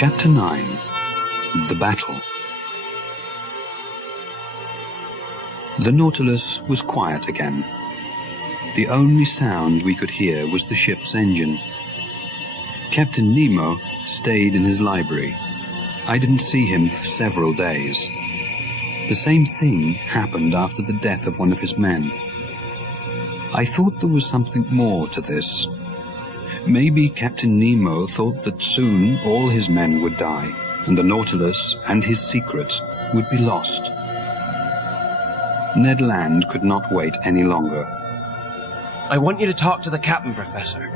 Chapter 9. The Battle. The Nautilus was quiet again. The only sound we could hear was the ship's engine. Captain Nemo stayed in his library. I didn't see him for several days. The same thing happened after the death of one of his men. I thought there was something more to this. Maybe Captain Nemo thought that soon all his men would die, and the Nautilus and his secret would be lost. Ned Land could not wait any longer. I want you to talk to the captain, Professor.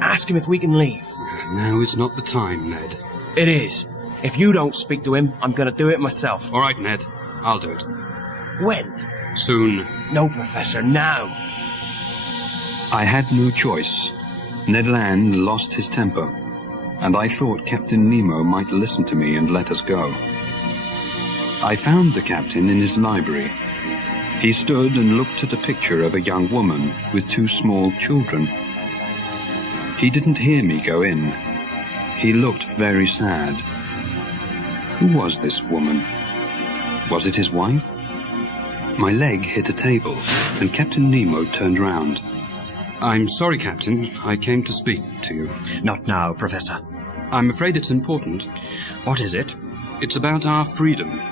Ask him if we can leave. Now is not the time, Ned. It is. If you don't speak to him, I'm going to do it myself. All right, Ned. I'll do it. When? Soon. No, Professor, now. I had no choice. Ned Land lost his temper, and I thought Captain Nemo might listen to me and let us go. I found the captain in his library. He stood and looked at a picture of a young woman with 2 small children. He didn't hear me go in. He looked very sad. Who was this woman? Was it his wife? My leg hit a table, and Captain Nemo turned round. I'm sorry, Captain. I came to speak to you. Not now, Professor. I'm afraid it's important. What is it? It's about our freedom.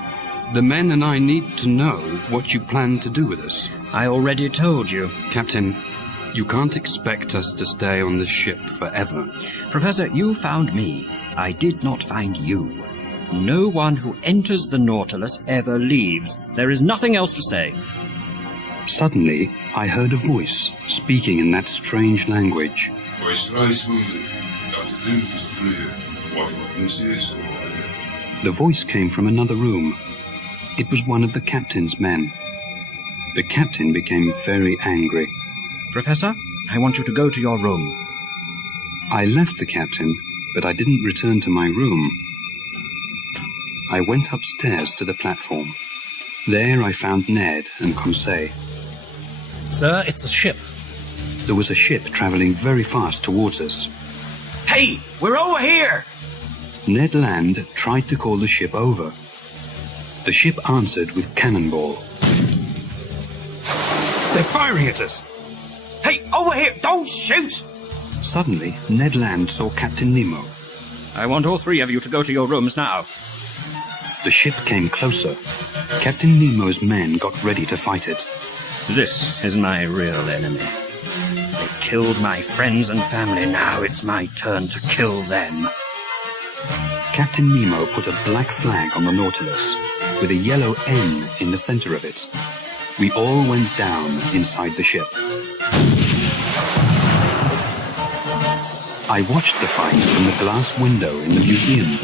The men and I need to know what you plan to do with us. I already told you. Captain, you can't expect us to stay on this ship forever. Professor, you found me. I did not find you. No one who enters the Nautilus ever leaves. There is nothing else to say. Suddenly, I heard a voice speaking in that strange language. The voice came from another room. It was one of the captain's men. The captain became very angry. Professor, I want you to go to your room. I left the captain, but I didn't return to my room. I went upstairs to the platform. There I found Ned and Conseil. Sir, it's a ship. There was a ship traveling very fast towards us. Hey, we're over here! Ned Land tried to call the ship over. The ship answered with cannonball. They're firing at us! Hey, over here! Don't shoot! Suddenly, Ned Land saw Captain Nemo. I want all 3 of you to go to your rooms now. The ship came closer. Captain Nemo's men got ready to fight it. This is my real enemy. They killed my friends and family. Now it's my turn to kill them. Captain Nemo put a black flag on the Nautilus, with a yellow N in the center of it. We all went down inside the ship. I watched the fight from the glass window in the museum.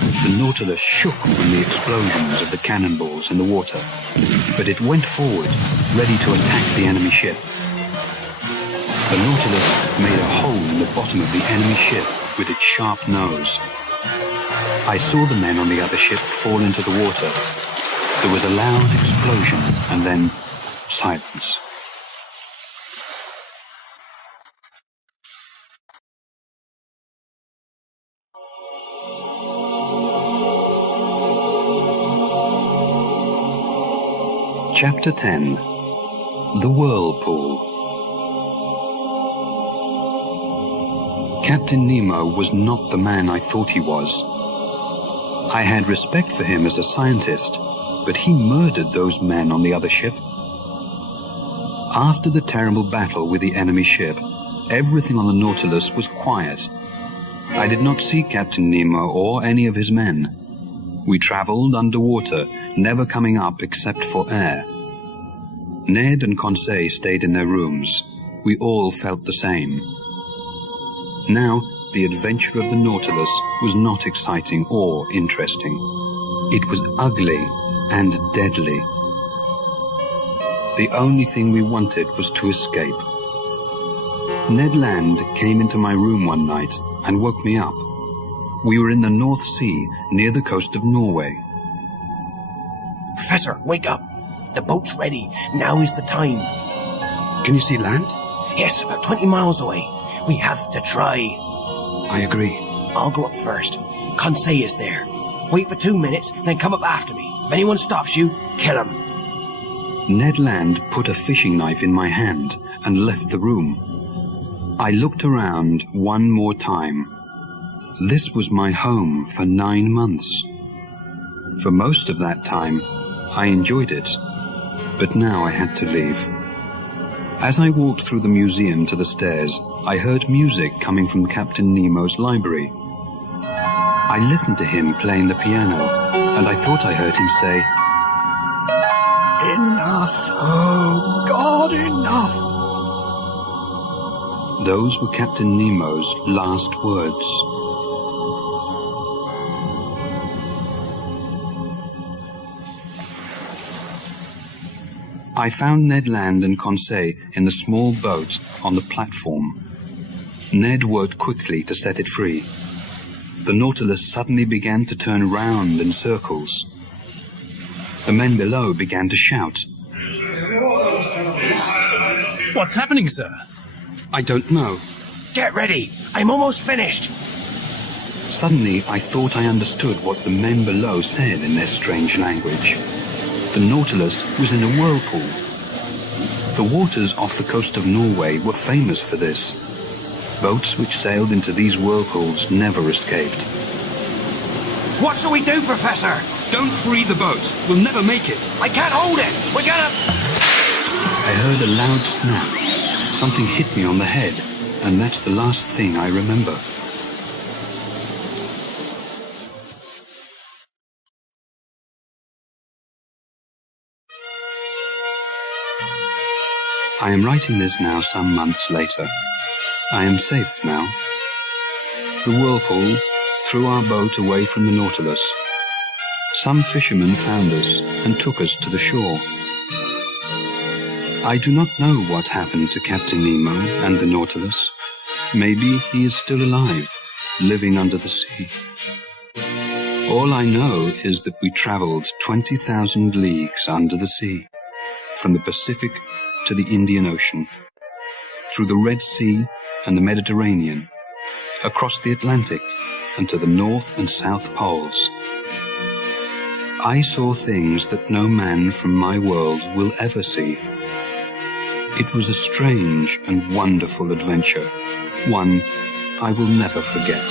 The Nautilus shook from the explosions of the cannonballs in the water, but it went forward, ready to attack the enemy ship. The Nautilus made a hole in the bottom of the enemy ship with its sharp nose. I saw the men on the other ship fall into the water. There was a loud explosion, and then silence. Chapter 10. The Whirlpool. Captain Nemo was not the man I thought he was. I had respect for him as a scientist, but he murdered those men on the other ship. After the terrible battle with the enemy ship, everything on the Nautilus was quiet. I did not see Captain Nemo or any of his men. We traveled underwater, never coming up except for air. Ned and Conseil stayed in their rooms. We all felt the same. Now, the adventure of the Nautilus was not exciting or interesting. It was ugly and deadly. The only thing we wanted was to escape. Ned Land came into my room one night and woke me up. We were in the North Sea, near the coast of Norway. Professor, wake up. The boat's ready. Now is the time. Can you see land? Yes, about 20 miles away. We have to try. I agree. I'll go up first. Conseil is there. Wait for 2 minutes, then come up after me. If anyone stops you, kill him. Ned Land put a fishing knife in my hand and left the room. I looked around one more time. This was my home for 9 months. For most of that time, I enjoyed it, but now I had to leave. As I walked through the museum to the stairs, I heard music coming from Captain Nemo's library. I listened to him playing the piano, and I thought I heard him say, Enough. Oh, God, enough. Those were Captain Nemo's last words. I found Ned Land and Conseil in the small boat on the platform. Ned worked quickly to set it free. The Nautilus suddenly began to turn round in circles. The men below began to shout. What's happening, sir? I don't know. Get ready. I'm almost finished. Suddenly, I thought I understood what the men below said in their strange language. The Nautilus was in a whirlpool. The waters off the coast of Norway were famous for this. Boats which sailed into these whirlpools never escaped. What shall we do, Professor? Don't free the boat. We'll never make it. I can't hold it. We're gonna... I heard a loud snap. Something hit me on the head, and that's the last thing I remember. I am writing this now some months later. I am safe now. The whirlpool threw our boat away from the Nautilus. Some fishermen found us and took us to the shore. I do not know what happened to Captain Nemo and the Nautilus. Maybe he is still alive, living under the sea. All I know is that we traveled 20,000 leagues under the sea, from the Pacific to the Indian Ocean, through the Red Sea and the Mediterranean, across the Atlantic and to the North and South Poles. I saw things that no man from my world will ever see. It was a strange and wonderful adventure, one I will never forget.